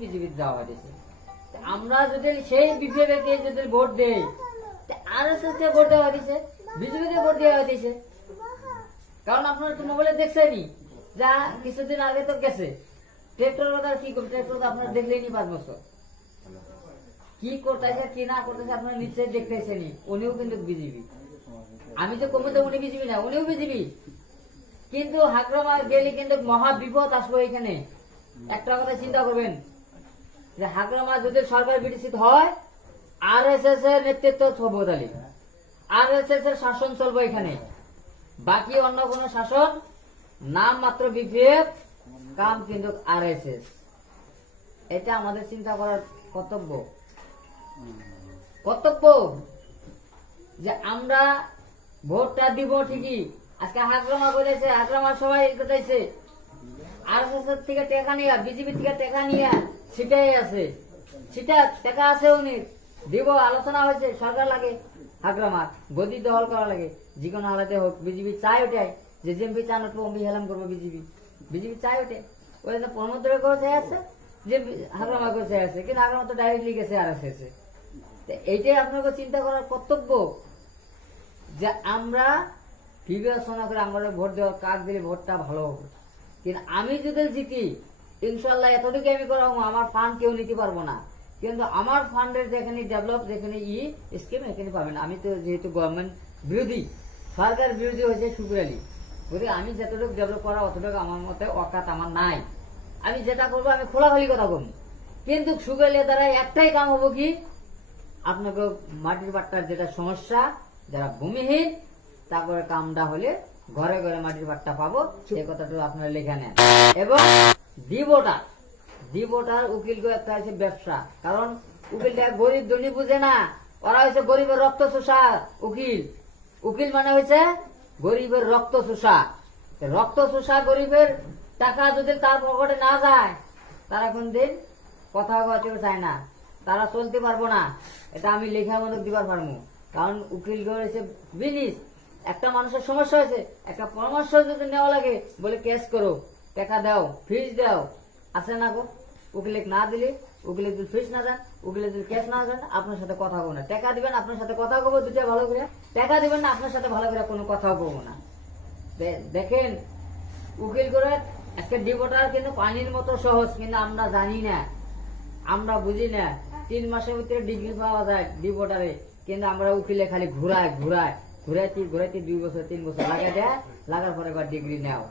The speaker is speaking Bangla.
বিজেপির যাওয়া হয়েছে। আমরা যদি সেই বিজেপিকে যদি ভোট দেই আর এস ভোট দেওয়া বিজেপিকে ভোট দেওয়া দিছে কারণ আপনারা তো মোবাইলে দেখছেনই, যা কিছুদিন আগে তো গেছে। ট্রেক্টর কথা কি ট্রেক্টর আপনারা দেখলেনি পাঁচ বছর। কি করতেছে, কি না করতেছে আপনারা নিশ্চয়ই দেখতেছেনই। উনিও কিন্তু বিজেপি। আমি তো কমতে উনি বিজেপি না, উনিও বিজেপি। কিন্তু হাকরামা গেলে কিন্তু মহা বিপদ আসবে এখানে। একটা কথা চিন্তা করবেন। যে হাকরামা যদি সরকার বিটিসিত হয় আর এস এস এর নেতৃত্ব বদলি আর এস এস এর শাসন চলবে এখানে। বাকি অন্য কোন শাসন নাম মাত্র বিপিএফ কাম কিন্তু আর এস এস এটা আমাদের চিন্তা করার কর্তব্য। কর্তব্য যে আমরা ভোটটা দিব ঠিকই। আজকে হাকরামা বলেছে হাকরামা সবাই কোথাইছে আর থেকে টেকা নিয়ে বিজেপি থেকে টেকা নিয়ে সেটাই আছে। সেটা টেকা আছে উনি। দিব, আলোচনা হয়েছে, সরকার লাগে হাকরামার গদি দখল করা লাগে। যে কোনো হালাতে হোক বিজেপি চায় ওটাই যে জেমপি চান একটু অম্বি হেলাম করব বিজেপি বিজেপি চায় ওটাই ওই যে প্রমোদরে কেউ আছে, যে হাকরামা কেউ চাই আছে। কিন্তু হাকরামা তো ডাইরেক্টলি গেছে আর এসে এইটাই আপনাকে চিন্তা করার কর্তব্য। যে আমরা বিবেচনা করে আমরা ভোট দেওয়া, কাক দিলে ভোটটা ভালো হবে? কিন্তু আমি যদি জিতি, ইনশাল্লাহ এতটুকু আমি করাবো, আমার ফান্ড কেউ নিতে পারব না। কিন্তু আমার ফান্ডের যেখানে ডেভেলপ যেখানে ই স্কিম এখানে পাবেন আমি তো যেহেতু গভর্নমেন্ট বিরোধী, সরকার বিরোধী হয়েছে সুবিরালি বুঝলি আমি যতটুকু ডেভেলপ করা, অতটুকু আমার মতে অকাত আমার নাই। আমি যেটা করব, আমি খোলাখুলি কথা বলব। কিন্তু সুগারের দ্বারা একটাই কাম হব কি? আপনাকে মাটির পাট্টার যেটা সমস্যা, যারা ভূমিহীন, তারপরে কামটা হলে ঘরে ঘরে মাটির পাট্টা পাবো, সেই কথাটা আপনারা লিখে নেন। এবং দিবটা দিবটার উকিল একটা আছে ব্যবসা। কারণ উকিলটা গরিব ধনী বুঝে না, ওরা হয়েছে গরিবের রক্ত চোষা উকিল। উকিল মানে হয়েছে গরিবের রক্ত চোষা। রক্ত চোষা গরিবের টাকা যদি তার পকেটে না যায়, তারা কোনদিন কথা বলতে চায় না। তারা চলতে পারব না। এটা আমি লেখা মনে দিবার পারব। কারণ উকিল হয়েছে বিনিস একটা মানুষের সমস্যা হয়েছে, একটা পরামর্শ যদি নেওয়া লাগে, বলে কেস করো, টাকা দাও ফিস দাও, আছে না গো? উকিলে না দিলে উকিলে যদি ফিস না দেন উকিলে যদি কেস না দেন, আপনার সাথে কথা বলব না। টাকা দিবেন, আপনার সাথে কথা বলব দুটা ভালো করে। টাকা দিবেন না, আপনার সাথে ভালো করে কোনো কথা বলব না। দেখেন, উকিল করে একটা ডিভোটার কিন্তু পানির মতো সহজ, কিন্তু আমরা জানি না, আমরা বুঝি না। তিন মাসের ভিতরে ডিগ্রি পাওয়া যায় ডিভোটারে কিন্তু আমরা উকিলে খালি ঘুরায় ঘুরায়। ঘুরাইতে ঘুরাইতে দুই বছর তিন বছর লাগাই দেয় লাগার পরে ডিগ্রি নেও।